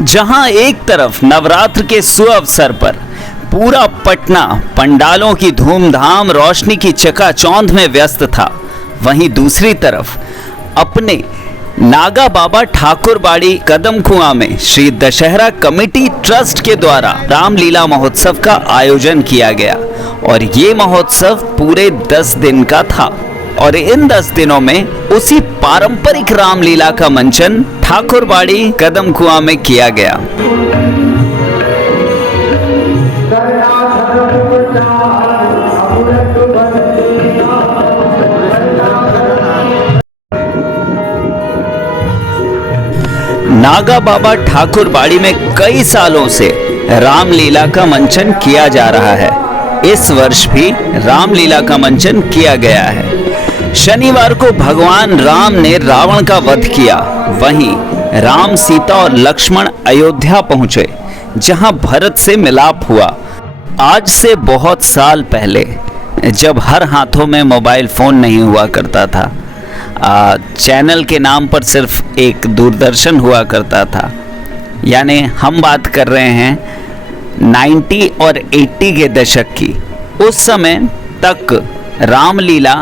जहां एक तरफ नवरात्र के सुअवसर पर पूरा पटना पंडालों की धूमधाम रोशनी की चकाचौंध में व्यस्त था, वहीं दूसरी तरफ अपने नागा बाबा ठाकुरबाड़ी कदम कुआं में श्री दशहरा कमेटी ट्रस्ट के द्वारा रामलीला महोत्सव का आयोजन किया गया और ये महोत्सव पूरे 10 दिन का था। और इन 10 दिनों में उसी पारंपरिक रामलीला का मंचन ठाकुरबाड़ी कदम कुआं में किया गया। नागा बाबा ठाकुरबाड़ी में कई सालों से रामलीला का मंचन किया जा रहा है। इस वर्ष भी रामलीला का मंचन किया गया है। शनिवार को भगवान राम ने रावण का वध किया, वहीं राम, सीता और लक्ष्मण अयोध्या पहुंचे, जहां भरत से मिलाप हुआ। आज से बहुत साल पहले, जब हर हाथों में मोबाइल फोन नहीं हुआ करता था, चैनल के नाम पर सिर्फ एक दूरदर्शन हुआ करता था, यानी हम बात कर रहे हैं 90 और 80 के दशक की। उस समय तक रामलीला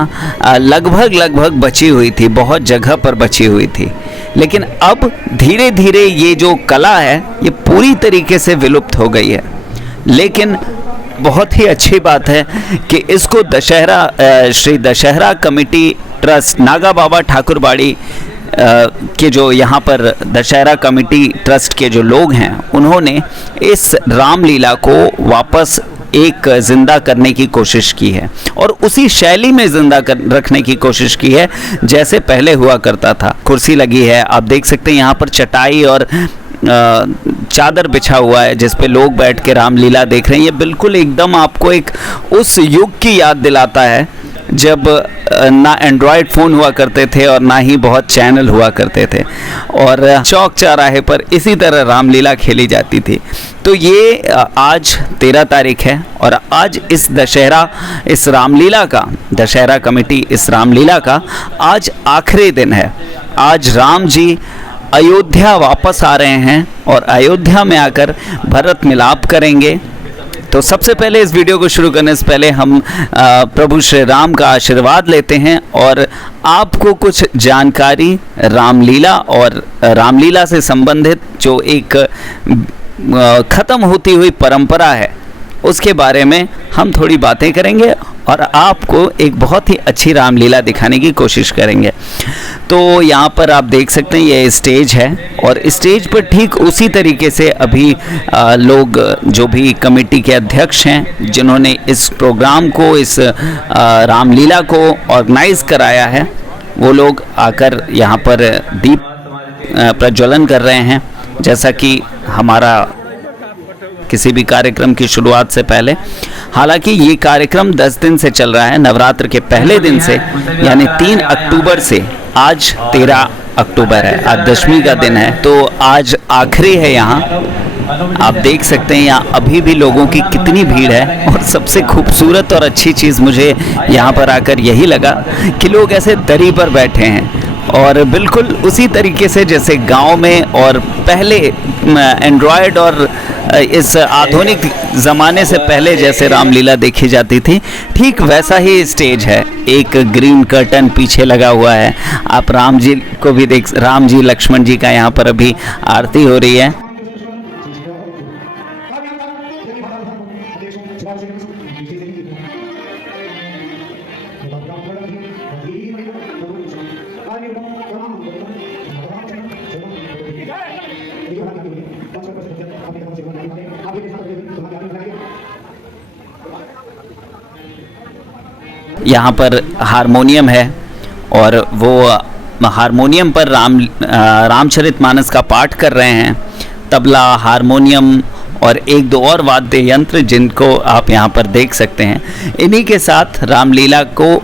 लगभग बची हुई थी, बहुत जगह पर बची हुई थी। लेकिन अब धीरे धीरे ये जो कला है ये पूरी तरीके से विलुप्त हो गई है। लेकिन बहुत ही अच्छी बात है कि इसको श्री दशहरा कमेटी ट्रस्ट नागा बाबा ठाकुरबाड़ी के जो यहाँ पर दशहरा कमेटी ट्रस्ट के जो लोग हैं, उन्होंने इस रामलीला को वापस एक जिंदा करने की कोशिश की है और उसी शैली में जिंदा रखने की कोशिश की है जैसे पहले हुआ करता था। कुर्सी लगी है, आप देख सकते हैं यहाँ पर चटाई और चादर बिछा हुआ है जिस पे लोग बैठ के रामलीला देख रहे हैं। ये बिल्कुल एकदम आपको एक उस युग की याद दिलाता है जब ना एंड्रॉयड फ़ोन हुआ करते थे और ना ही बहुत चैनल हुआ करते थे और चौक चौराहे पर इसी तरह रामलीला खेली जाती थी। तो ये आज 13 तारीख है और आज इस रामलीला का, दशहरा कमेटी इस रामलीला का आज आखिरी दिन है। आज राम जी अयोध्या वापस आ रहे हैं और अयोध्या में आकर भरत मिलाप करेंगे। तो सबसे पहले इस वीडियो को शुरू करने से पहले हम प्रभु श्री राम का आशीर्वाद लेते हैं और आपको कुछ जानकारी रामलीला और रामलीला से संबंधित जो एक ख़त्म होती हुई परंपरा है उसके बारे में हम थोड़ी बातें करेंगे और आपको एक बहुत ही अच्छी रामलीला दिखाने की कोशिश करेंगे। तो यहाँ पर आप देख सकते हैं ये स्टेज है और स्टेज पर ठीक उसी तरीके से अभी लोग जो भी कमेटी के अध्यक्ष हैं जिन्होंने इस प्रोग्राम को, इस रामलीला को ऑर्गेनाइज कराया है, वो लोग आकर यहाँ पर दीप प्रज्वलन कर रहे हैं। जैसा कि हमारा किसी भी कार्यक्रम की शुरुआत से पहले, हालांकि ये कार्यक्रम 10 दिन से चल रहा है, नवरात्र के पहले दिन से यानी 3 अक्टूबर से आज 13 अक्टूबर है, आज दशमी का दिन है। तो आज आखिरी है यहाँ। आप देख सकते हैं यहाँ अभी भी लोगों की कितनी भीड़ है और सबसे खूबसूरत और अच्छी चीज़ मुझे यहाँ पर आकर यही लगा कि लोग ऐसे दरी पर बैठे हैं और बिल्कुल उसी तरीके से जैसे गांव में और पहले एंड्रॉयड और इस आधुनिक ज़माने से पहले जैसे रामलीला देखी जाती थी, ठीक वैसा ही स्टेज है। एक ग्रीन कर्टन पीछे लगा हुआ है। आप राम जी को भी राम जी, लक्ष्मण जी का यहाँ पर अभी आरती हो रही है। यहाँ पर हारमोनियम है और वो हारमोनियम पर रामचरितमानस का पाठ कर रहे हैं। तबला, हारमोनियम और एक दो और वाद्य यंत्र जिनको आप यहाँ पर देख सकते हैं, इन्हीं के साथ रामलीला को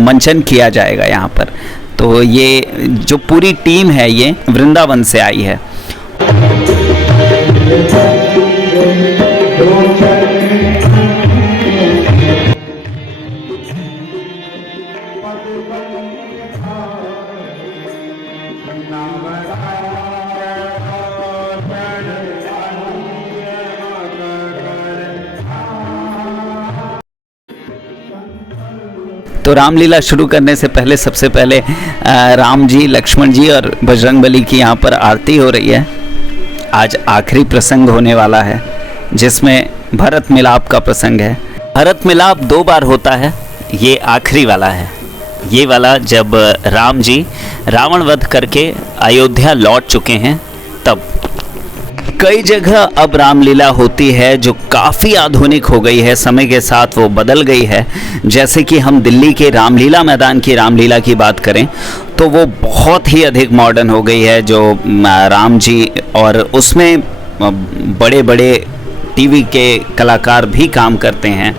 मंचन किया जाएगा यहाँ पर। तो ये जो पूरी टीम है ये वृंदावन से आई है। तो रामलीला शुरू करने से पहले सबसे पहले राम जी, लक्ष्मण जी और बजरंगबली की यहाँ पर आरती हो रही है। आज आखिरी प्रसंग होने वाला है जिसमें भरत मिलाप का प्रसंग है। भरत मिलाप 2 बार होता है, ये आखिरी वाला है। ये वाला जब राम जी रावण वध करके अयोध्या लौट चुके हैं तब। कई जगह अब रामलीला होती है जो काफ़ी आधुनिक हो गई है, समय के साथ वो बदल गई है। जैसे कि हम दिल्ली के रामलीला मैदान की रामलीला की बात करें तो वो बहुत ही अधिक मॉडर्न हो गई है, जो राम जी और उसमें बड़े बड़े टीवी के कलाकार भी काम करते हैं।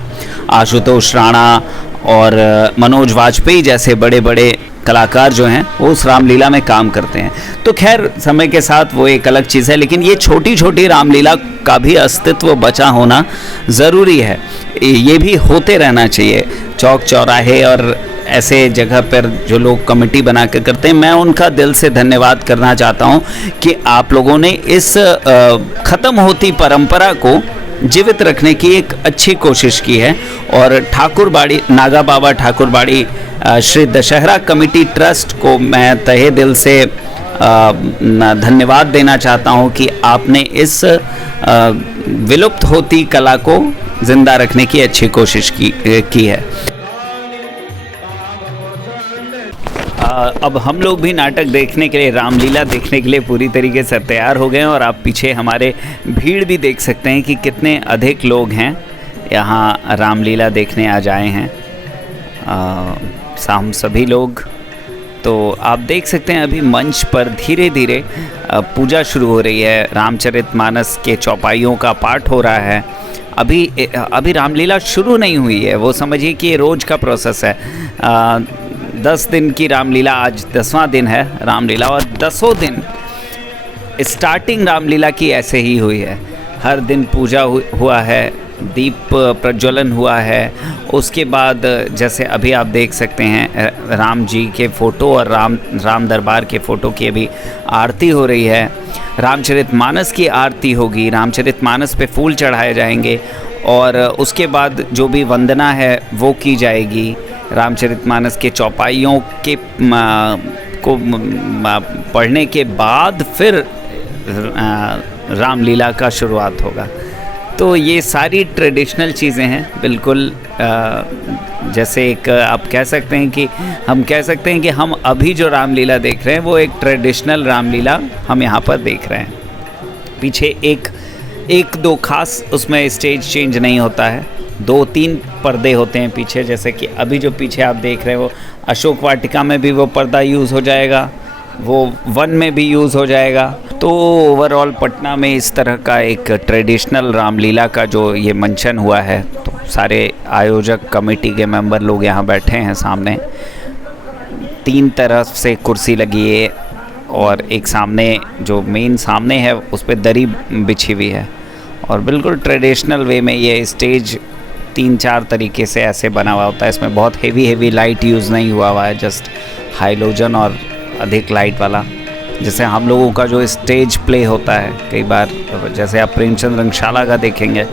आशुतोष राणा और मनोज वाजपेयी जैसे बड़े बड़े कलाकार जो हैं वो उस रामलीला में काम करते हैं। तो खैर समय के साथ वो एक अलग चीज़ है, लेकिन ये छोटी छोटी रामलीला का भी अस्तित्व बचा होना ज़रूरी है। ये भी होते रहना चाहिए। चौक चौराहे और ऐसे जगह पर जो लोग कमेटी बना के करते हैं, मैं उनका दिल से धन्यवाद करना चाहता हूँ कि आप लोगों ने इस ख़त्म होती परंपरा को जीवित रखने की एक अच्छी कोशिश की है। और ठाकुरबाड़ी, नागा बाबा ठाकुरबाड़ी श्री दशहरा कमेटी ट्रस्ट को मैं तहे दिल से धन्यवाद देना चाहता हूं कि आपने इस विलुप्त होती कला को जिंदा रखने की अच्छी कोशिश की है। अब हम लोग भी नाटक देखने के लिए, रामलीला देखने के लिए पूरी तरीके से तैयार हो गए हैं। और आप पीछे हमारे भीड़ भी देख सकते हैं कि कितने अधिक लोग हैं यहाँ रामलीला देखने आ जाए हैं। हम सभी लोग, तो आप देख सकते हैं अभी मंच पर धीरे धीरे पूजा शुरू हो रही है। रामचरितमानस के चौपाइयों का पाठ हो रहा है। अभी रामलीला शुरू नहीं हुई है, वो समझिए कि ये रोज़ का प्रोसेस है। 10 दिन की रामलीला, आज 10वां दिन है रामलीला, और 10 दिन स्टार्टिंग रामलीला की ऐसे ही हुई है। हर दिन पूजा हुआ है, दीप प्रज्वलन हुआ है। उसके बाद जैसे अभी आप देख सकते हैं राम जी के फ़ोटो और राम दरबार के फ़ोटो की अभी आरती हो रही है। रामचरितमानस की आरती होगी, रामचरितमानस पे फूल चढ़ाए जाएंगे और उसके बाद जो भी वंदना है वो की जाएगी। रामचरितमानस के चौपाइयों के को पढ़ने के बाद फिर रामलीला का शुरुआत होगा। तो ये सारी ट्रेडिशनल चीज़ें हैं बिल्कुल। जैसे एक आप कह सकते हैं कि हम अभी जो रामलीला देख रहे हैं वो एक ट्रेडिशनल रामलीला हम यहाँ पर देख रहे हैं। पीछे एक दो खास उसमें स्टेज चेंज नहीं होता है, 2-3 पर्दे होते हैं पीछे। जैसे कि अभी जो पीछे आप देख रहे हैं वो अशोक वाटिका में भी वो पर्दा यूज़ हो जाएगा, वो वन में भी यूज़ हो जाएगा। तो ओवरऑल पटना में इस तरह का एक ट्रेडिशनल रामलीला का जो ये मंचन हुआ है, तो सारे आयोजक कमेटी के मेंबर लोग यहाँ बैठे हैं सामने। 3 तरफ से कुर्सी लगी है और एक सामने जो मेन सामने है उस पर दरी बिछी हुई है। और बिल्कुल ट्रेडिशनल वे में ये स्टेज 3-4 तरीके से ऐसे बना हुआ होता है। इसमें बहुत हेवी लाइट यूज़ नहीं हुआ है, जस्ट हाइलोजन और अधिक लाइट वाला। जैसे हम लोगों का जो स्टेज प्ले होता है कई बार, जैसे आप प्रेमचंद रंगशाला का देखेंगे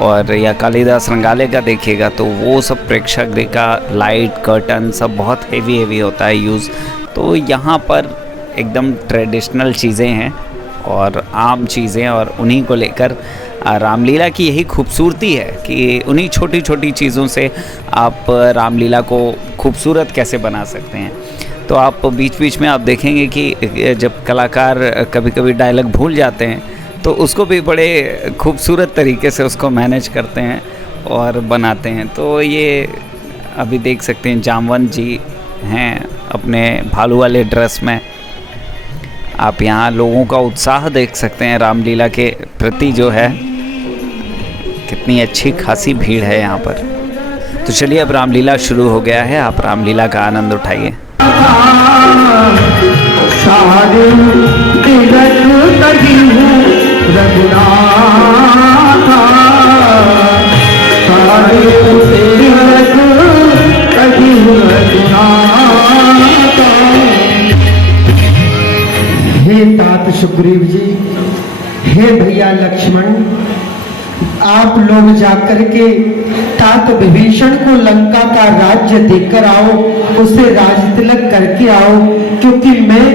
और या कालिदास रंगाले का देखिएगा, तो वो सब प्रेक्षागृह का लाइट कर्टन सब बहुत हेवी होता है यूज़। तो यहाँ पर एकदम ट्रेडिशनल चीज़ें हैं और आम चीज़ें, और उन्हीं को लेकर रामलीला की यही खूबसूरती है कि उन्हीं छोटी छोटी चीज़ों से आप रामलीला को खूबसूरत कैसे बना सकते हैं। तो आप बीच बीच में आप देखेंगे कि जब कलाकार कभी कभी डायलॉग भूल जाते हैं तो उसको भी बड़े खूबसूरत तरीके से उसको मैनेज करते हैं और बनाते हैं। तो ये अभी देख सकते हैं जामवंत जी हैं अपने भालू वाले ड्रेस में। आप यहाँ लोगों का उत्साह देख सकते हैं रामलीला के प्रति जो है, कितनी अच्छी खासी भीड़ है यहाँ पर। तो चलिए अब रामलीला शुरू हो गया है, आप रामलीला का आनंद उठाइए। हे तात सुग्रीव जी, हे भैया लक्ष्मण, आप लोग जाकर के तात विभीषण को लंका का राज्य देकर आओ, उसे राज तिलक करके आओ, क्योंकि मैं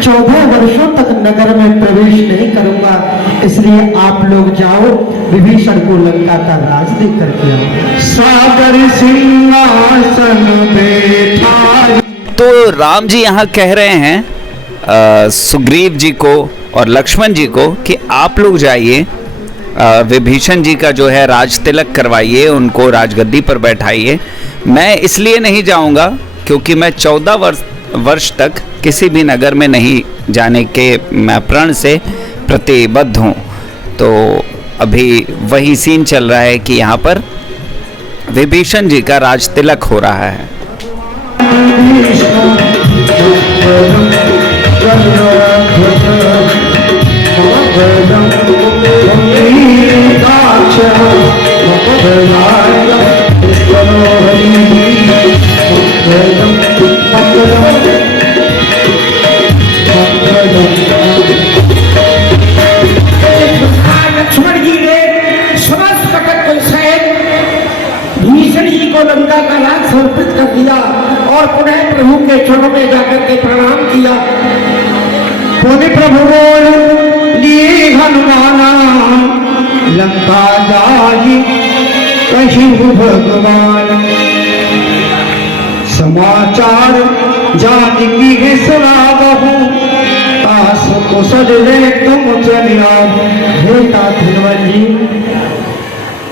14 वर्षों तक नगर में प्रवेश नहीं करूंगा। इसलिए आप लोग जाओ, विभीषण को लंका का राज दे करके आओ। सागर सिंहासन बैठा। तो राम जी यहाँ कह रहे हैं सुग्रीव जी को और लक्ष्मण जी को कि आप लोग जाइए, विभीषण जी का जो है राज तिलक करवाइए, उनको राजगद्दी पर बैठाइए। मैं इसलिए नहीं जाऊंगा क्योंकि मैं 14 वर्ष तक किसी भी नगर में नहीं जाने के मैं प्रण से प्रतिबद्ध हूँ। तो अभी वही सीन चल रहा है कि यहाँ पर विभीषण जी का राज तिलक हो रहा है। लक्ष्मण जी ने समस्त कटक को सहित भीषण जी को लंका का राज समर्पित कर दिया और पुनः प्रभु के चरणों में जाकर के प्रणाम किया। पुण्य प्रभु बोल लिए हनुमाना लंका जाई कहीं भगवान, समाचार जानकी है सुनावहु, आस कुशल ले तुम चले आओ। हे तात हनुमान जी,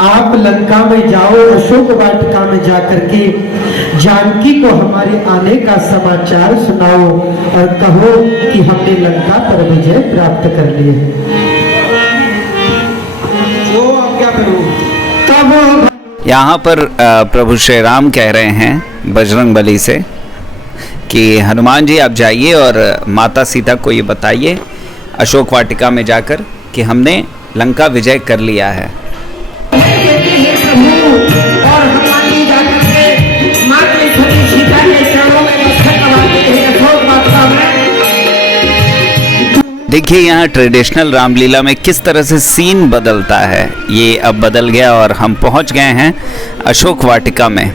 आप लंका में जाओ, अशोक वाटिका में जाकर के जानकी को हमारे आने का समाचार सुनाओ और कहो कि हमने लंका पर विजय प्राप्त कर ली है। जो आज्ञा करो। तब यहाँ पर प्रभु श्री राम कह रहे हैं बजरंगबली से कि हनुमान जी आप जाइए और माता सीता को ये बताइए अशोक वाटिका में जाकर कि हमने लंका विजय कर लिया है। और हनुमान जी जाकर के माता सीता के चरणों में नमस्कार करवाते हैं अशोक वाटिका में। देखिए यहाँ ट्रेडिशनल रामलीला में किस तरह से सीन बदलता है। ये अब बदल गया और हम पहुंच गए हैं अशोक वाटिका में।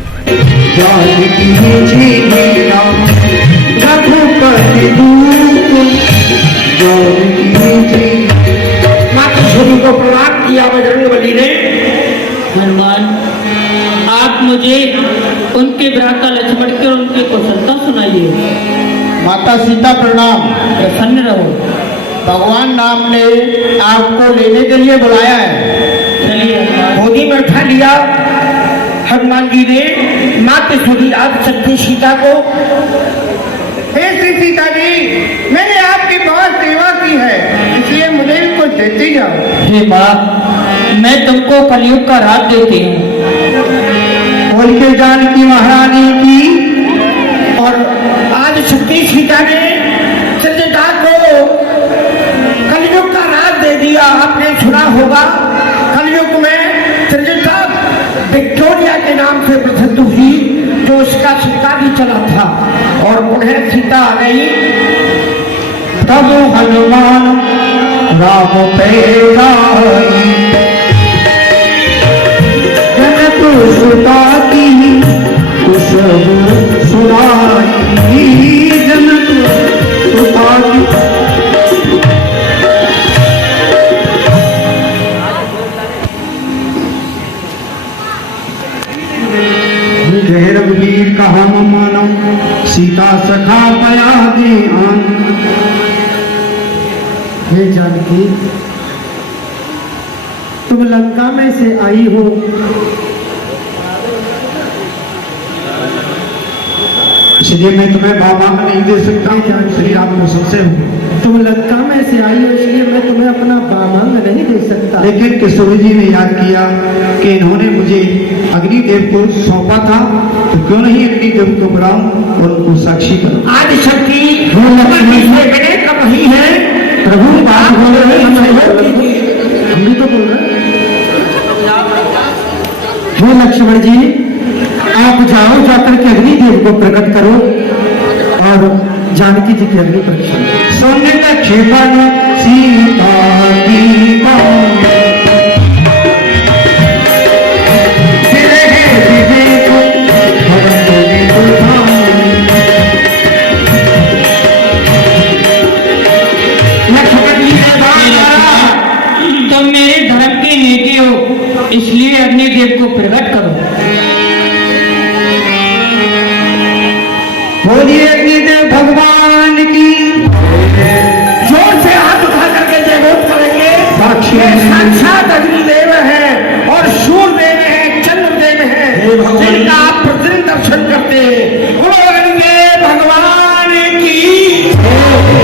मातृश्री को प्रणाम किया बजरंगबली ने। हनुमान, आप मुझे उनके भ्राता लक्ष्मण की और उनकी कुशलता सुनाइए। माता सीता प्रणाम। प्रसन्न रहो। भगवान राम ने आपको लेने के लिए बुलाया है। चलिए हनुमान। गोदी में उठा लिया हनुमान जी ने मातृश्री आप शक्ति सीता को। हे श्री सीता जी, मैंने आपकी बहुत सेवा की है, इसलिए मुझे भी कुछ देती जाओ। हे माँ, मैं तुमको कलयुग का राज देती हूँ। बोल के जानकी महारानी की और आज शक्ति सीता ने सत्यता को कलयुग का राज दे दिया। आपने सुना होगा कलयुग में त्रिजटा विक्टोरिया के नाम से प्रसिद्ध हुई, जो उसका सिक्का भी चला था और उन्हें सीता आ गई। तब हनुमान राम पे जनक सुता की कुशल सुनाई, जनक सुता की। जय रघुवीर कहा मानो सीता सखा पया दे आन। हे जानकी, तुम लंका में से आई हो, इसलिए मैं तुम्हें बाबा नहीं दे सकता हूँ। श्री राम को सबसे हूँ। तुम लंका में से आई हो, इसलिए मैं तुम्हें अपना बामांग नहीं दे सकता। लेकिन किशोर जी ने याद किया कि इन्होंने मुझे अग्निदेव को सौंपा था, तो क्यों नहीं अग्निदेव को बुलाऊं और उनको साक्षी करूं। आदि शक्ति कब ही है प्रभु बात बोल रहे हैं, हम भी तो बोल रहे हैं। हे लक्ष्मण जी, आप जाओ, जाकर के अग्निदेव को प्रकट करो और जानकी जी की अग्नि परीक्षा। सोने का क्षेपण सीता की साक्षी ये साक्षात अग्निदेव है और सूर्यदेव है, चंद्रदेव है, हे भगवान। जिनका आप प्रतिदिन दर्शन करते हैं। बोलो अग्निदेव भगवान की।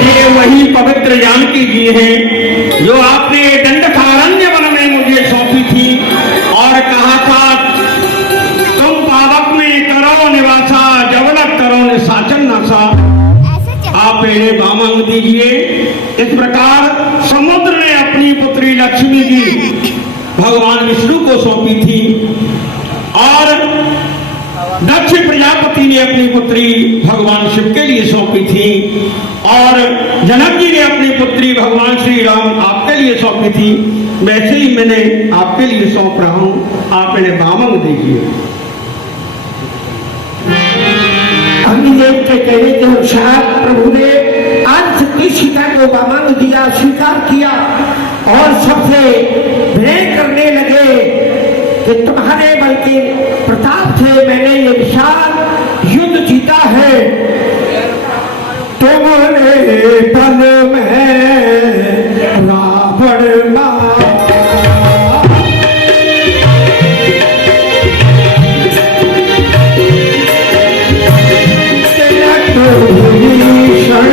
ये वही पवित्र जानकी जी हैं जो आपने दंडकारण्य वन में मुझे सौंपी थी और कहा था तुम पावक में करो निवासा, जबलक करो निशाचन नासा। आप मेरे बामंग दीजिए। इस प्रकार समुद्र ने अपनी पुत्री लक्ष्मी जी भगवान विष्णु को सौंपी थी और दक्ष प्रजापति ने अपनी पुत्री भगवान शिव के लिए सौंपी थी और जनक जी ने अपनी पुत्री भगवान श्री राम आपके लिए सौंपी थी। वैसे ही मैंने आपके लिए सौंप रहा हूं, आप इन्हें बामंग दीजिए। अग्निदेव के कहने के अनुसार प्रभु ने आज शक्ति सीता को बामंग दिया, स्वीकार किया और सबसे विनय करने लगे कि तुम्हारे बल के प्रताप से मैंने ये विशाल युद्ध जीता है। तुमने बल में रावण मारा, भीषण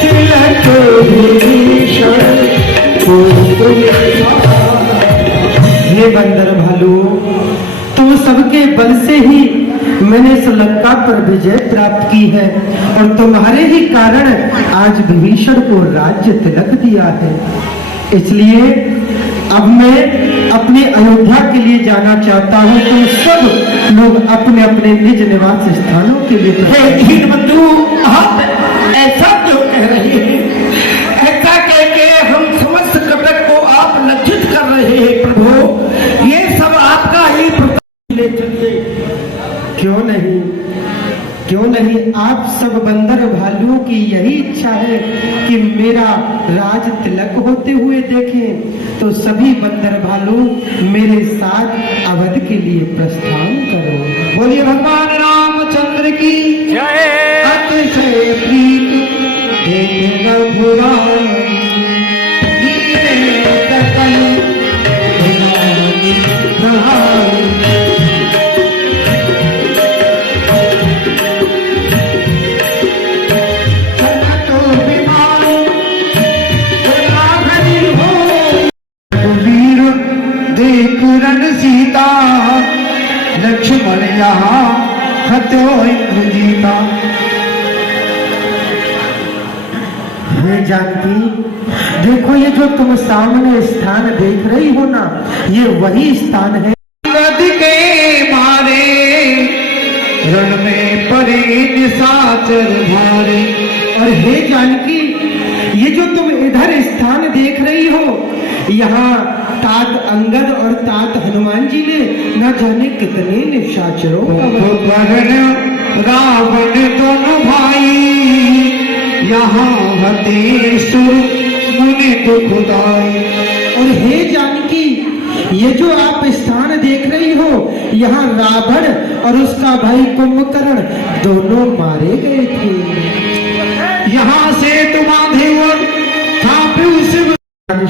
तिलक भीषण। हे बंदर भालू, तुम सबके बल से ही मैंने इस लंका पर विजय प्राप्त की है और तुम्हारे ही कारण आज विभीषण को राज्य तिलक दिया है। इसलिए अब मैं अपने अयोध्या के लिए जाना चाहता हूँ। तुम सब लोग अपने अपने निज निवास स्थानों के लिए हे दीन बंधु, आप ऐसा क्यों कह रहे हैं? ऐसा कह के हम समस्त कटक को आप लज्जित कर रहे हैं प्रभु। ये सब आपका ही प्रताप ले चलिए। क्यों नहीं, क्यों नहीं। आप सब बंदर भालुओं की यही इच्छा है कि मेरा राज तिलक होते हुए देखें, तो सभी बंदर भालू मेरे साथ अवध के लिए प्रस्थान करो। बोलिए भगवान रामचंद्र की जय। अतिशय प्रीत देख रघुराई, हीरे दकल भुलाई। सीता लक्ष्मण यहाँ हत्यो जीता। हे जानकी, देखो ये जो तुम सामने स्थान देख रही हो ना, ये वही स्थान है नदी के मारे रण में परे निशाचर भारे। और हे जानकी, ये जो तुम इधर स्थान देख रही हो, यहाँ तात अंगद और तात हनुमान जी ने न जाने कितने निशाचरों का रावण दोनों भाई यहाँ हते सुर मुनि दुखदाई। और हे जानकी, ये जो आप स्थान देख रही हो, यहाँ रावण और उसका भाई कुंभकर्ण दोनों मारे गए थे। यहाँ से तुम्हादेव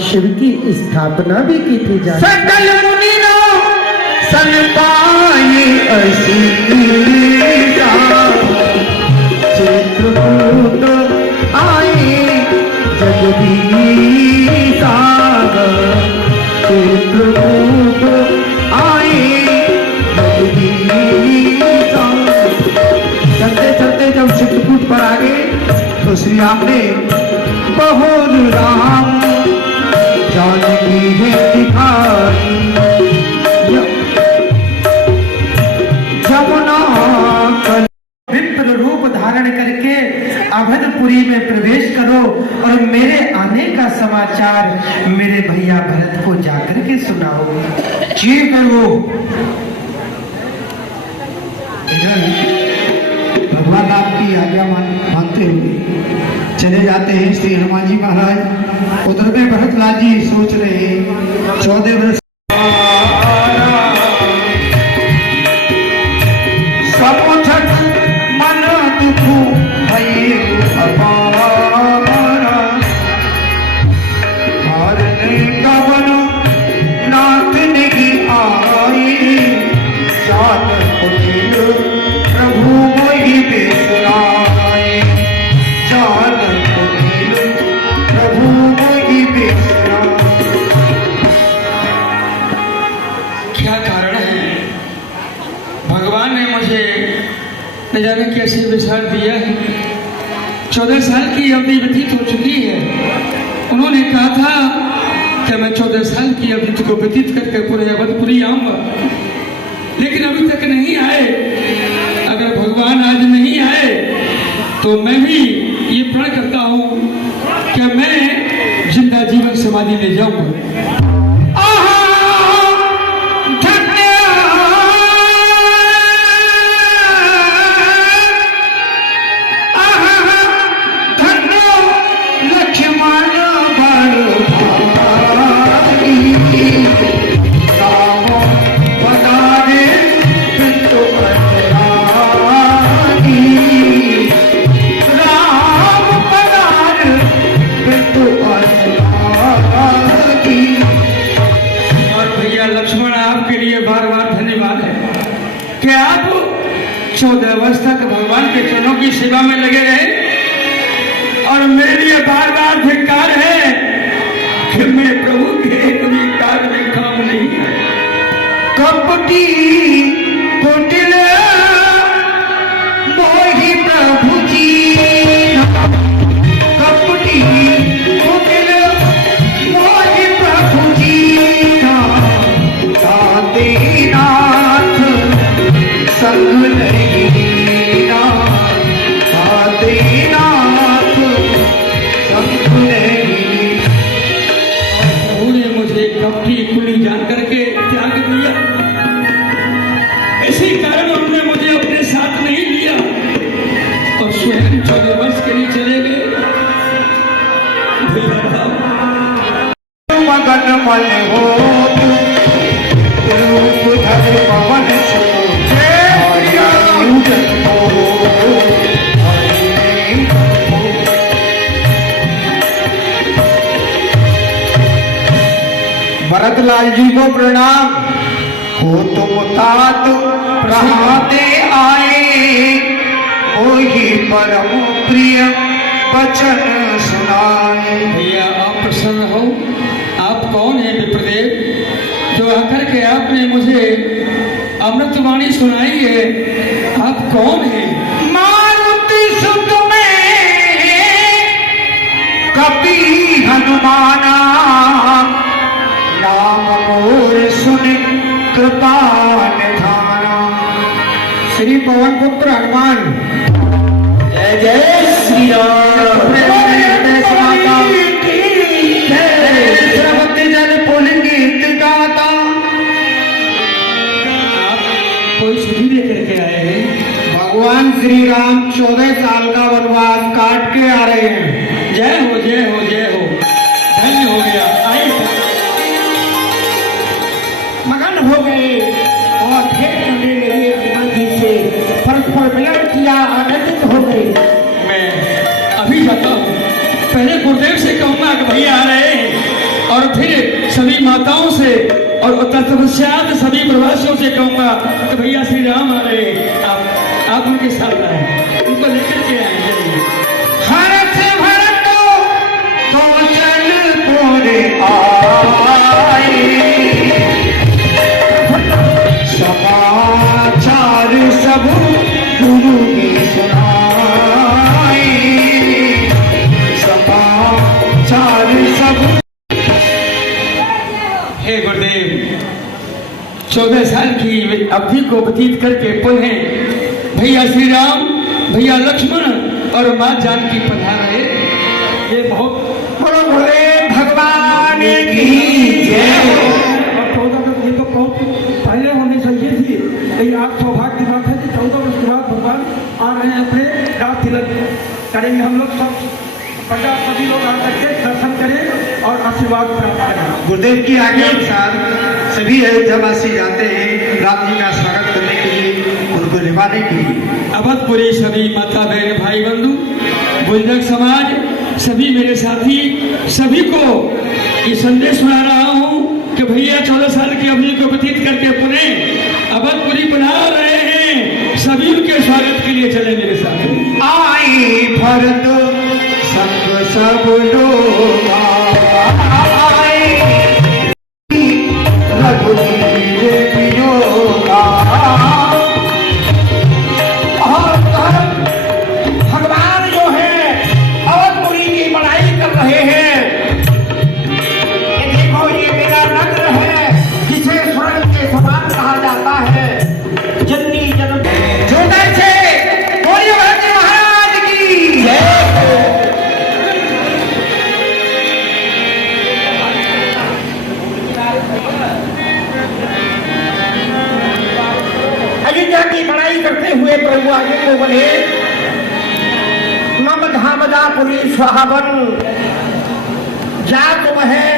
शिव की स्थापना भी की थी। सकल मुनि सन पाए चित्रकूट आए जगदीशा, चित्रकूट आए जगदीशा। चलते चलते जब चित्रकूट पर आ गए तो श्री राम ने बहुर राम जानकी है दिखाई, जमुना कल विप्र रूप धारण करके अवधपुरी में प्रवेश करो और मेरे आने का समाचार मेरे भैया भरत को जाकर के सुनाओ। जी करो। इधर भगवान राम की आज्ञा मानते हुए चले जाते हैं श्री हनुमान जी महाराज। उधर में भरतलाल जी सोच रहे हैं 14 वर्ष समुझत मन दुख भये अपारा। 14 साल की अवधि व्यतीत हो चुकी है। उन्होंने कहा था कि मैं 14 साल की अवधि को व्यतीत करके पूरे अवधपुरी आऊंगा, लेकिन अभी तक नहीं आए। अगर भगवान आज नहीं आए तो मैं भी ये प्रण करता हूँ कि मैं जिंदा जीवन समाधि ले जाऊंगा। लक्ष्मण आपके लिए बार बार धन्यवाद है कि आप 14 वर्ष तक भगवान के चरणों की सेवा में लगे रहे, और मेरे लिए बार बार धिक्कार है कि मैं प्रभु के कभी कार्य में काम नहीं है। कपटी कुटिल मोहि प्रभु जी, कपटी कुटिल मोहि प्रभु जी, नाथ संग नहीं, नाथ संग नहीं। प्रभु ने मुझे कपटी कुली जान करके त्याग दिया, इसी कारण उन्होंने मुझे अपने साथ नहीं लिया और स्वयं 14 वर्ष के लिए चले गए। मगन मन हो पवन भरतलाल जी को प्रणाम हो, तुम तात प्रहाते आए, वही परम प्रिय वचन सुनाए। भैया आप प्रसन्न हो। आप कौन है विप्रदेव जो आकर के आपने मुझे अमृतवाणी सुनाई है? आप कौन है? मारुति सुत में कपि हनुमाना, नाम मोर सुन कृपा निधाना। श्री पवन पुत्र हनुमान, जय जय श्री राम। जन पुलिंग गीत गाता। आप कोई सुधी लेकर के आए हैं? भगवान श्री राम 14 साल का वनवास काट के आ रहे हैं। जय हो जय हो जय हो, धन्य हो गया। आइए मगन हो गए और फिर चलने लगे हनुमान जी से, परस्पर मिलन किया, आनंदित हो गए। मैं अभी जाता हूँ, पहले गुरुदेव से कहूँगा कि भैया आ रहे हैं, और फिर सभी माताओं से और तत्पश्चात सभी प्रवासियों से कहूँगा कि भैया श्री राम आ रहे हैं, आप उनके साथ आए, उनको लेकर के आएंगे। हरत भरत तो चल पोरे आए, समाचार सब गुरु के सुनाए, समाचार सब। हे गुरुदेव, 14 साल की अवधि को व्यतीत करके पुनः भैया श्री राम, भैया लक्ष्मण और माँ जानकी पधारे। ये बहुत बोलो बोले भगवान की जय। 14 ये तो बहुत पहले होनी चाहिए थी, लेकिन आज सौभाग्य की बात है कि 14 वर्ष के बाद भगवान आ रहे हैं, अपने रात तिलक करेंगे। हम लोग सब प्रजा सभी लोग आ करके दर्शन करें और आशीर्वाद प्राप्त करें। गुरुदेव की आज्ञा अनुसार सभी अयोध्यावासी जाते हैं राम जी का स्वागत करने के लिए, उनको निभाने के लिए। अवधपुरी सभी माता बहन भाई बंधु, बुजुर्ग समाज, सभी मेरे साथी, सभी को ये संदेश सुना रहा हूँ कि भैया 14 साल की अवधि को व्यतीत करके पुनः अवधपुरी बना रहे हैं। सभी उनके स्वागत के लिए चले मेरे साथ। आई भरत संग सब लोग आए, रघुवीर वियोगा। और भगवान जो है सुहावन जात है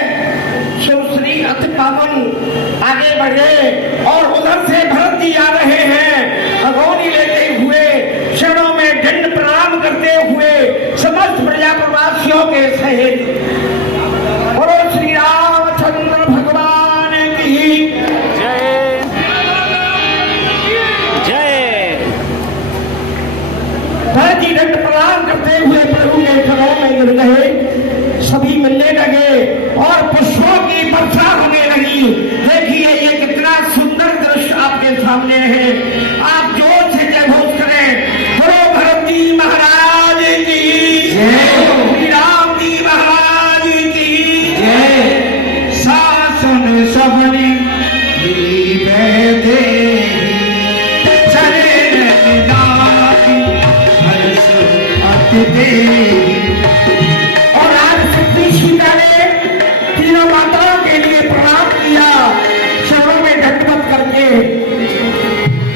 सुश्री अति पावन आगे बढ़े और उधर से भरत जी आ रहे हैं अगोनी लेते हुए शरणों में दंड प्रणाम करते हुए समस्त प्रजा प्रवासियों के सहित बोलो श्री रामचंद्र भगवान की जय जय। भरत जी दंड प्रणाम करते हुए प्रभु के चरणों में गिर गए, सभी मिलने लगे और पुष्पों की वर्षा होने लगी। देखिए ये कितना सुंदर दृश्य आपके सामने है, आप जोर से जय घोष करें। बोलो भरत जी महाराज की श्री राम जी महाराज की शासन सबने और आज शक्ति सीता ने तीनों माताओं के लिए प्रणाम किया शरणों में दंडवत करके।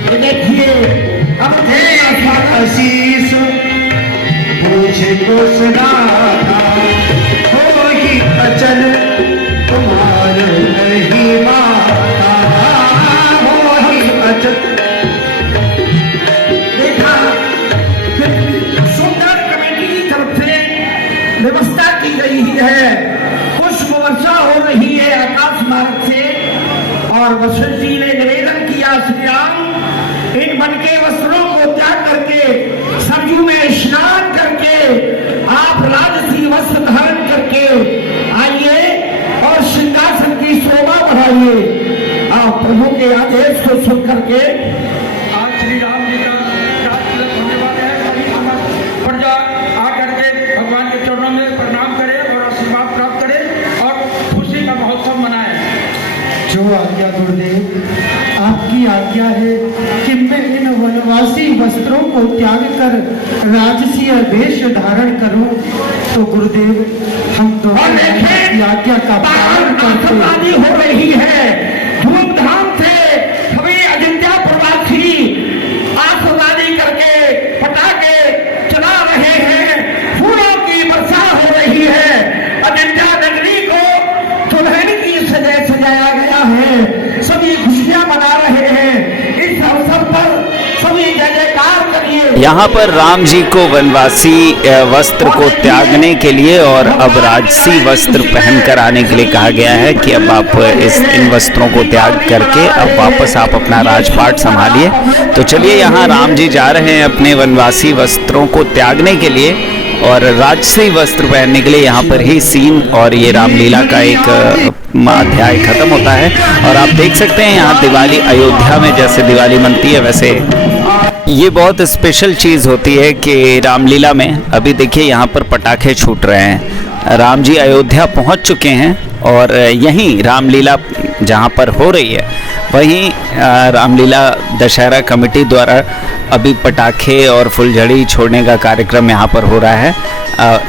ये देखिए अब आशीष मुझको सुना हो ही अचल तुम्हारे नहीं माता हो ही अचल। देखा सुंदर कमेटी की तरफ से व्यवस्था की गई है, पुष्प वर्षा हो रही है आकाश मार्ग से और वशिष्ठ जी ने निवेदन किया श्री राम इन वन के वस्त्रों को त्याग करके सरयू में स्नान करके आप राजसी वस्त्र धारण करके आइए और सिंहासन की शोभा बढ़ाइए। आप प्रभु के आदेश को सुन करके आज श्री राम जी का राज तिलक होने वाले हैं। सभी समस्त प्रजा आकर के भगवान के चरणों में प्रणाम करे और आशीर्वाद प्राप्त करे और खुशी का महोत्सव मनाए। जो आज्ञा गुरुदेव, आपकी आज्ञा है कि मैं इन वनवासी वस्त्रों को त्याग कर राजसी वेश धारण करूं, तो गुरुदेव हम दोनों और आपकी आज्ञा का पालन करते हैं। आतंकवादी हो रही है धूमधाम से, सभी अयोध्या प्रवासी आतंकवादी करके पटाखे चला रहे हैं, फूलों की वर्षा हो रही है, अयोध्या नगरी को दुल्हन की सजाया गया है, सभी खुशियां मना रहे हैं। इस अवसर पर सभी जय जयकार करिए। यहाँ पर राम जी को वनवासी वस्त्र को त्यागने के लिए और अब राजसी वस्त्र पहनकर आने के लिए कहा गया है कि अब आप इन वस्त्रों को त्याग करके अब वापस आप अपना राजपाट संभालिए। तो चलिए, यहाँ राम जी जा रहे हैं अपने वनवासी वस्त्रों को त्यागने के लिए और राजसी वस्त्र पहनने के लिए। यहाँ पर ही सीन और ये रामलीला का एक अध्याय खत्म होता है और आप देख सकते हैं यहाँ दिवाली अयोध्या में जैसे दिवाली मनती है वैसे ये बहुत स्पेशल चीज़ होती है कि रामलीला में अभी देखिए यहाँ पर पटाखे छूट रहे हैं। राम जी अयोध्या पहुँच चुके हैं और यहीं रामलीला जहाँ पर हो रही है वहीं रामलीला दशहरा कमेटी द्वारा अभी पटाखे और फुलझड़ी छोड़ने का कार्यक्रम यहाँ पर हो रहा है।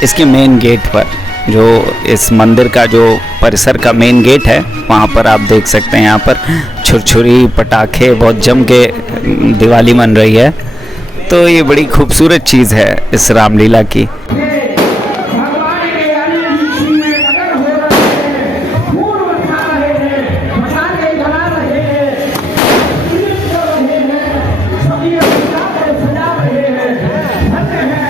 इसके मेन गेट पर, जो इस मंदिर का जो परिसर का मेन गेट है, वहाँ पर आप देख सकते हैं यहाँ पर छुरछुरी पटाखे बहुत जम के दिवाली मन रही है। तो ये बड़ी खूबसूरत चीज़ है इस रामलीला की। भगवान के आने की में मगन हो रहे हैं, फूल बरसा रहे हैं, पटाखे जला रहे हैं, दीप जल रहे हैं, सभी अयोध्या को सजा रहे हैं, धन्य है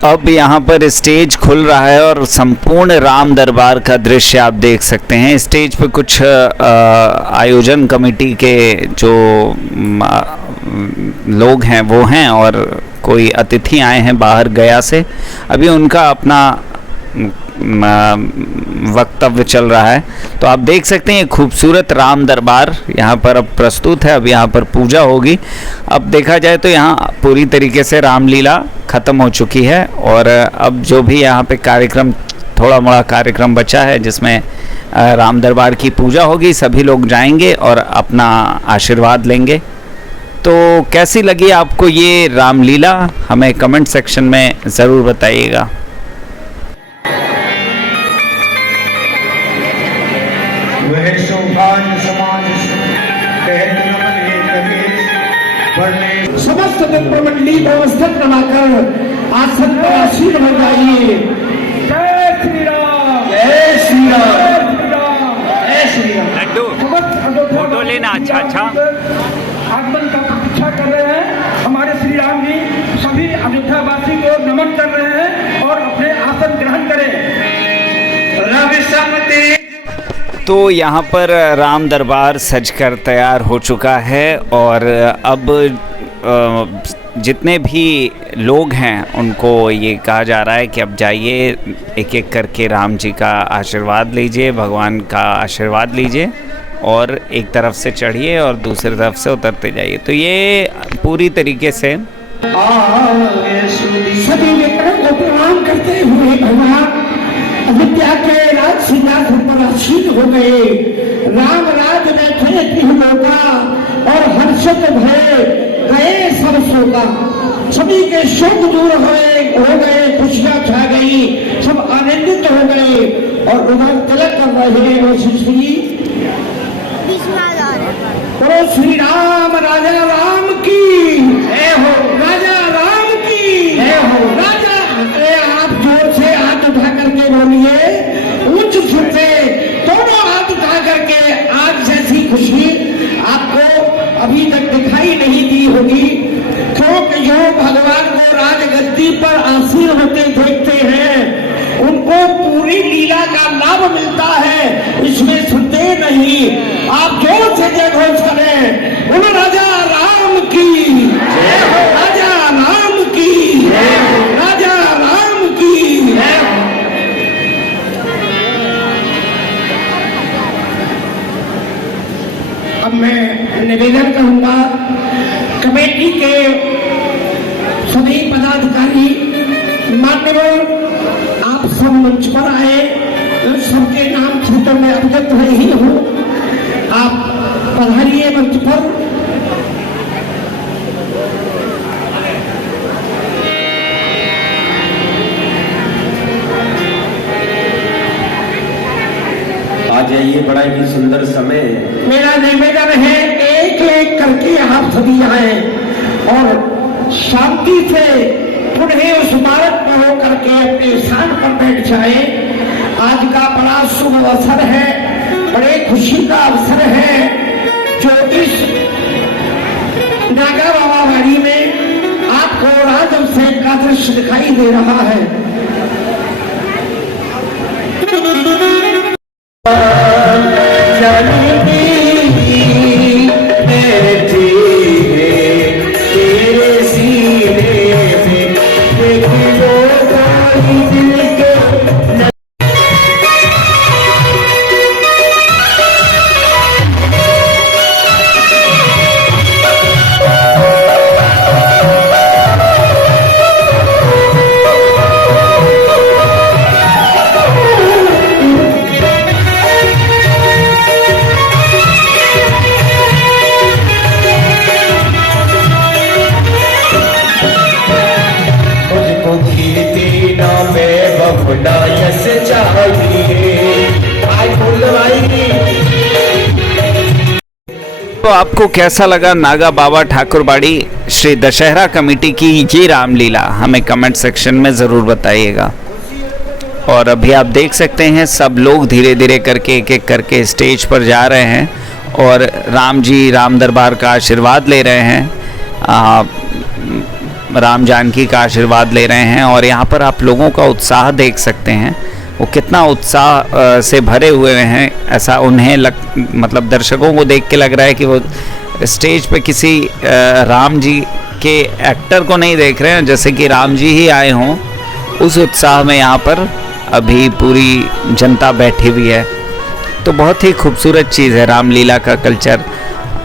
अब यहाँ पर स्टेज खुल रहा है और संपूर्ण राम दरबार का दृश्य आप देख सकते हैं। स्टेज पे कुछ आयोजन कमेटी के जो लोग हैं वो हैं और कोई अतिथि आए हैं बाहर गया से। अभी उनका अपना वक्तव्य चल रहा है। तो आप देख सकते हैं ये खूबसूरत राम दरबार यहाँ पर अब प्रस्तुत है। अब यहाँ पर पूजा होगी। अब देखा जाए तो यहाँ पूरी तरीके से रामलीला ख़त्म हो चुकी है और अब जो भी यहाँ पे कार्यक्रम, थोड़ा मोड़ा कार्यक्रम बचा है जिसमें राम दरबार की पूजा होगी, सभी लोग जाएंगे और अपना आशीर्वाद लेंगे। तो कैसी लगी आपको ये रामलीला, हमें कमेंट सेक्शन में ज़रूर बताइएगा। वह सौभाग्य समाज कहत नमन एक वर्णे समस्त विप्रमंडली व्यवस्थित बनाकर आसन पर आसीन हो जाइए। जय श्री राम, जय श्री राम, जय श्री राम। जय श्री राम। लड्डू, समस्त अयोध्या फोटो लेना, अच्छा। आगमन का प्रतीक्षा कर रहे हैं। हमारे श्री राम जी सभी अयोध्यावासी को नमन कर रहे हैं और अपने आसन ग्रहण करें। रवि समते तो यहाँ पर राम दरबार सजकर तैयार हो चुका है और अब जितने भी लोग हैं उनको ये कहा जा रहा है कि अब जाइए, एक एक करके राम जी का आशीर्वाद लीजिए, भगवान का आशीर्वाद लीजिए और एक तरफ से चढ़िए और दूसरी तरफ से उतरते जाइए। तो ये पूरी तरीके से सभी विक्रम को प्रणाम करते हुए भगवान अयोध्या के राज सिंहासन पर आसीन हो गए। राम राज में थे त्रिलोका और हर्षित भय गए सब शोका। सभी के शोक दूर हो गए, खुशियां छा गई, सब आनंदित हो गए और भगवान तिलक कर रहे हैं। श्री बोलो श्री राम, राजा राम की जय हो, राजा राम की जय हो। राजा, अरे आप जोर से हाथ उठा करके बोलिए, उच्च सुर से दोनों हाथ उठा करके। आज जैसी खुशी आपको अभी तक दिखाई नहीं दी होगी, क्योंकि जो भगवान को राजगद्दी पर आसीन होते देखते हैं उनको पूरी लीला का लाभ मिलता है, इसमें संदेह नहीं। आप जोर से जय घोष करें, बोलो राजा राम की जय हो, राजा राम की जय हो, राजा राम की जय हो। अब मैं निवेदन करूंगा कमेटी के सभी पदाधिकारी, मान्यवर, आप सब मंच पर आए, सबके नाम से तो मैं अवगत नहीं हूँ, आप पधारिए मंच पर। आज ये बड़ा ही सुंदर समय है। मेरा निवेदन है एक एक करके आप सभी आए और शांति से पुनः उस मार्ग में होकर के अपने स्थान पर बैठ जाए। आज का बड़ा शुभ अवसर है, बड़े खुशी का अवसर है जो इस नागा बाबा वाड़ी में आपको राजअभिषेक का दृश्य दिखाई दे रहा है। तो आपको कैसा लगा नागा बाबा ठाकुरबाड़ी श्री दशहरा कमेटी की ये रामलीला, हमें कमेंट सेक्शन में ज़रूर बताइएगा। और अभी आप देख सकते हैं सब लोग धीरे धीरे करके एक एक करके स्टेज पर जा रहे हैं और राम जी राम दरबार का आशीर्वाद ले रहे हैं, राम जानकी का आशीर्वाद ले रहे हैं। और यहाँ पर आप लोगों का उत्साह देख सकते हैं, वो कितना उत्साह से भरे हुए हैं। ऐसा उन्हें मतलब दर्शकों को देख के लग रहा है कि वो स्टेज पे किसी राम जी के एक्टर को नहीं देख रहे हैं, जैसे कि राम जी ही आए हों। उस उत्साह में यहाँ पर अभी पूरी जनता बैठी हुई है। तो बहुत ही खूबसूरत चीज़ है रामलीला का कल्चर।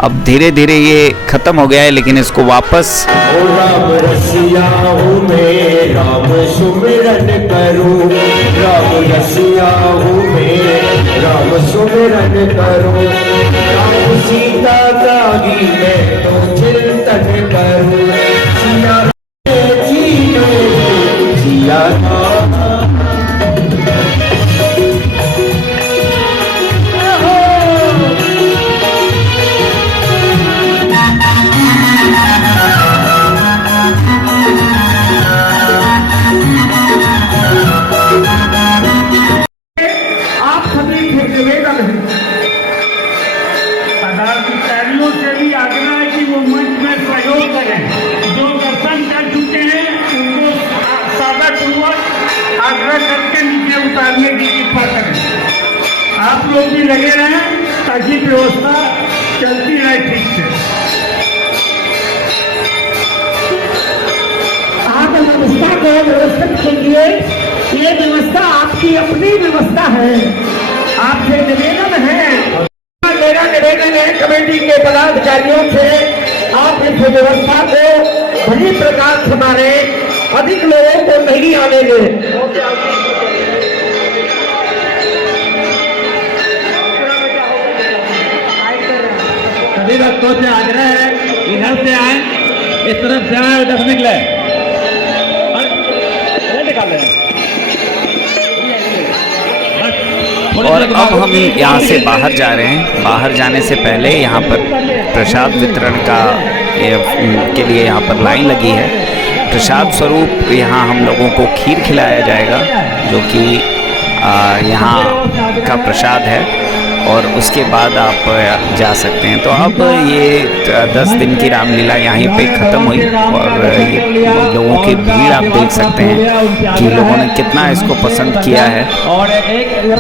अब धीरे धीरे ये ख़त्म हो गया है, लेकिन इसको वापस ओ राम रसिया हूँ मैं, राम सुमिरन करूँ, राम रसिया हूँ मैं, राम सुमिरन करूँ, राम सीता त्यागी मैं तो चिंतन करूँ, सिया सिया आप सभी से निवेदन है, पदाधिकारियों से भी आग्रह है कि वो मंच में सहयोग करें। जो दर्शन कर चुके हैं उनको सादरपूर्वक आग्रह करके नीचे उतारने की कृपा करें। आप लोग भी लगे रहें ताकि व्यवस्था चलती रहे ठीक से। आप व्यवस्था को व्यवस्थित कीजिए। ये व्यवस्था आपकी अपनी व्यवस्था है। आपसे निवेदन है, मेरा निवेदन है कमेटी के पदाधिकारियों से, आप इस व्यवस्था को भली प्रकार संभाले, अधिक लोगों को नहीं आने दें। सभी भक्तों से आग्रह है इधर से आए, इस तरफ से आए, उधर से निकले और अब हम यहाँ से बाहर जा रहे हैं। बाहर जाने से पहले यहाँ पर प्रसाद वितरण के लिए यहाँ पर लाइन लगी है। प्रसाद स्वरूप यहाँ हम लोगों को खीर खिलाया जाएगा, जो कि यहाँ का प्रसाद है, और उसके बाद आप जा सकते हैं। तो अब ये 10 दिन की रामलीला यहीं पे ख़त्म हुई, और ये लोगों की भीड़ आप देख सकते हैं कि लोगों ने कितना इसको पसंद किया है।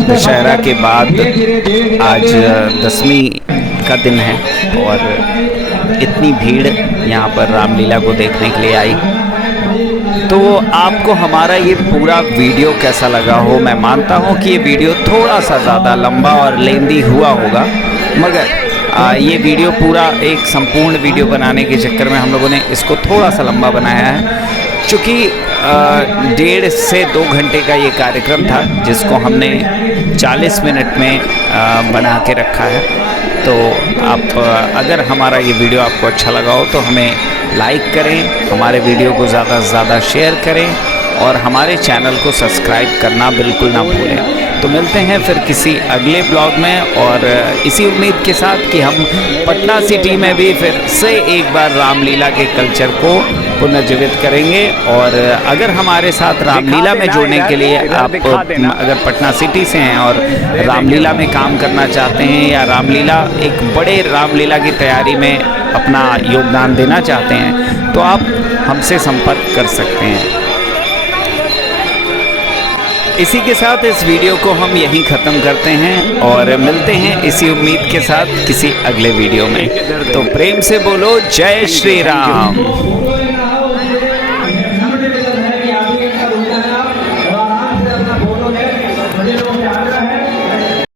दशहरा के बाद आज 10वीं का दिन है, और इतनी भीड़ यहाँ पर रामलीला को देखने के लिए आई। तो आपको हमारा ये पूरा वीडियो कैसा लगा हो? मैं मानता हूँ कि ये वीडियो थोड़ा सा ज़्यादा लंबा और लेंदी हुआ होगा, मगर ये वीडियो पूरा एक संपूर्ण वीडियो बनाने के चक्कर में हम लोगों ने इसको थोड़ा सा लंबा बनाया है। चूँकि 1.5 से 2 घंटे का ये कार्यक्रम था, जिसको हमने 40 मिनट में बना के रखा है। तो आप अगर हमारा ये वीडियो आपको अच्छा लगा हो तो हमें लाइक करें, हमारे वीडियो को ज़्यादा से ज़्यादा शेयर करें, और हमारे चैनल को सब्सक्राइब करना बिल्कुल ना भूलें। तो मिलते हैं फिर किसी अगले ब्लॉग में, और इसी उम्मीद के साथ कि हम पटना सिटी में भी फिर से एक बार रामलीला के कल्चर को पुनर्जीवित करेंगे। और अगर हमारे साथ रामलीला में जुड़ने के लिए आप अगर पटना सिटी से हैं और रामलीला में काम करना चाहते हैं, या रामलीला एक बड़े रामलीला की तैयारी में अपना योगदान देना चाहते हैं, तो आप हमसे संपर्क कर सकते हैं। इसी के साथ इस वीडियो को हम यहीं ख़त्म करते हैं, और मिलते हैं इसी उम्मीद के साथ किसी अगले वीडियो में। तो प्रेम से बोलो जय श्री राम।